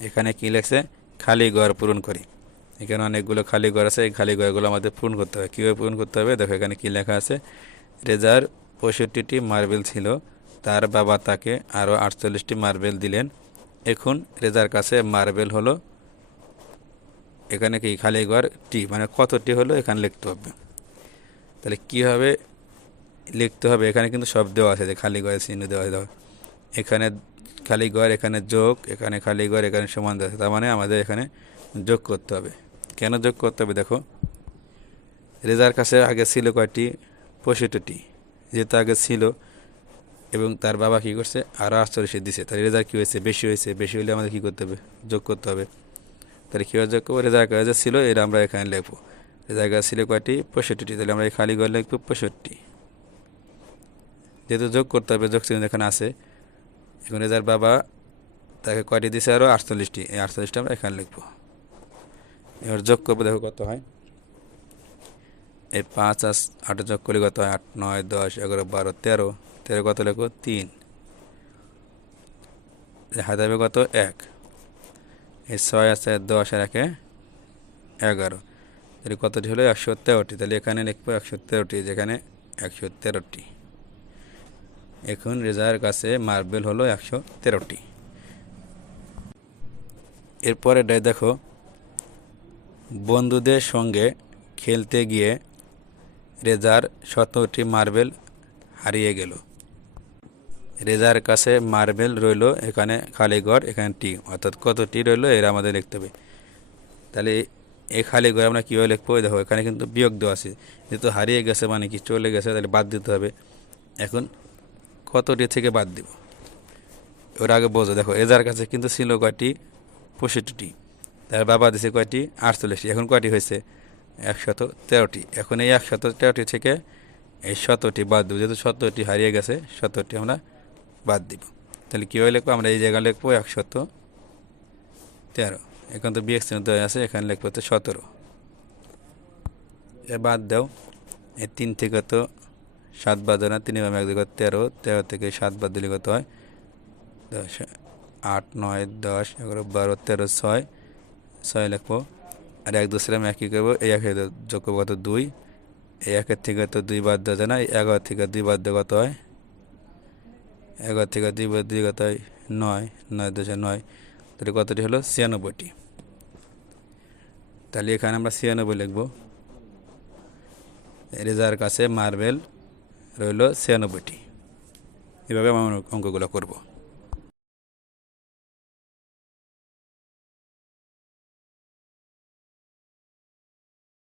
এখানে কি লেখছে? খালি ঘর পূরণ করি। এখানে অনেকগুলো খালি ঘর আছে, এই খালি ঘরগুলো আমাদের পূরণ করতে হবে। কীভাবে পূরণ করতে হবে? দেখো এখানে কি লেখা আছে? রেজার পঁয়ষট্টিটি মার্বেল ছিল, তার বাবা তাকে আরও আটচল্লিশটি মার্বেল দিলেন। এখন রেজার কাছে মার্বেল হলো, এখানে কি খালি ঘর টি মানে কতটি হলো? এখানে লিখতে হবে। তাহলে কীভাবে লিখতে হবে? এখানে কিন্তু সব দেওয়া আছে যে খালি ঘরের চিহ্ন দেওয়া দেখো। এখানে খালি ঘর, এখানে যোগ, এখানে খালি ঘর, এখানে সমান আছে। তার মানে আমাদের এখানে যোগ করতে হবে। কেন যোগ করতে হবে? দেখো, রেজার কাছে আগে ছিল কয়টি? পঁয়ষট্টিটি। যেহেতু আগে ছিল, এবং তার বাবা কী করছে? আরও আটচল্লিশে দিছে। তাহলে রেজার কী হয়েছে? বেশি হয়েছে। বেশি হলে আমাদের কী করতে হবে? যোগ করতে হবে। তাহলে কীভাবে যোগ করব? রেজার কাছে ছিল, এটা আমরা এখানে লিখব। রেজার কাছে ছিল কয়টি? পঁয়ষট্টিটি। তাহলে আমরা এই খালি ঘর লিখব পঁয়ষট্টি। যেহেতু যোগ করতে হবে, যোগ চিহ্ন এখানে আছে। এখন রেজার বাবা তাকে কয়টি দিছে আরও আটচল্লিশটি। এই আটচল্লিশটা আমরা এখানে লিখব। এবার যোগ করব, দেখো কত হয়। এই পাঁচ আস আট যোগ করলে কত হয়? আট, নয়, দশ, এগারো, বারো, তেরো। তেরো কত লেখো তিন। হাতে হবে কত? এক। এই ছয় আছে দশ আর একে এগারো। তাহলে কতটি হলো? একশো তেরোটি। তাহলে এখানে লিখব একশো তেরোটি, যেখানে একশো তেরোটি। এখন রেজার কাছে মার্বেল হলো একশো তেরোটি। এরপরে দেখো, বন্ধুদের সঙ্গে খেলতে গিয়ে রেজার সতেরোটি মার্বেল হারিয়ে গেল। রেজার কাছে মার্বেল রইল এখানে খালি ঘর, এখানে টি অর্থাৎ কতটি রইল এরা আমাদের লিখতে হবে। তাহলে এই খালি ঘর আমরা কীভাবে লিখব? দেখো, এখানে কিন্তু বিয়োগ দেওয়া আছে। যেহেতু হারিয়ে গেছে মানে কি, চলে গেছে, তাহলে বাদ দিতে হবে। এখন কতটি থেকে বাদ দিব। ওর আগে বোঝো, দেখো, এজার কাছে কিন্তু ছিল কয়টি? পঁয়ষট্টিটি। তার বাবা দিছে কয়টি? আটচল্লিশটি। এখন কয়টি হয়েছে? একশত তেরোটি। এখন এই একশত তেরোটি থেকে এই শতটি বাদ দেবো। যেহেতু সত্তরটি হারিয়ে গেছে সত্তরটি আমরা বাদ দিব। তাহলে কীভাবে লিখব? আমরা এই জায়গায় লিখব একশত তেরো। এখন তো বিএক্স দেওয়া আছে, এখানে লিখব হচ্ছে সতেরো। এ বাদ দাও। এই তিন থেকে তো সাত বাদ হয় না, তিন ভাবে এক তেরো তেরো থেকে সাত বাদ দিলে কত হয়? দশ, আট, নয়, দশ, এগারো, বারো, তেরো, ছয় ছয় লিখব। আর এক দুসরে আমি একই করব, এই একে যোগ করব কত? দুই। এই একের থেকে তো দুই বাদ দেওয়া যায় না এগারো থেকে দুই বাদ দেওয়া কত হয়? এগারো থেকে দুই বাদ দুই কত হয়? নয় নয় দশে নয়। তাহলে কতটি হলো? ছিয়ানব্বইটি। তাহলে এখানে আমরা ছিয়ানব্বই লিখব। রেজার কাছে মার্বেল রইল ছিয়ানব্বইটি এভাবে আমরা অঙ্কগুলো করব।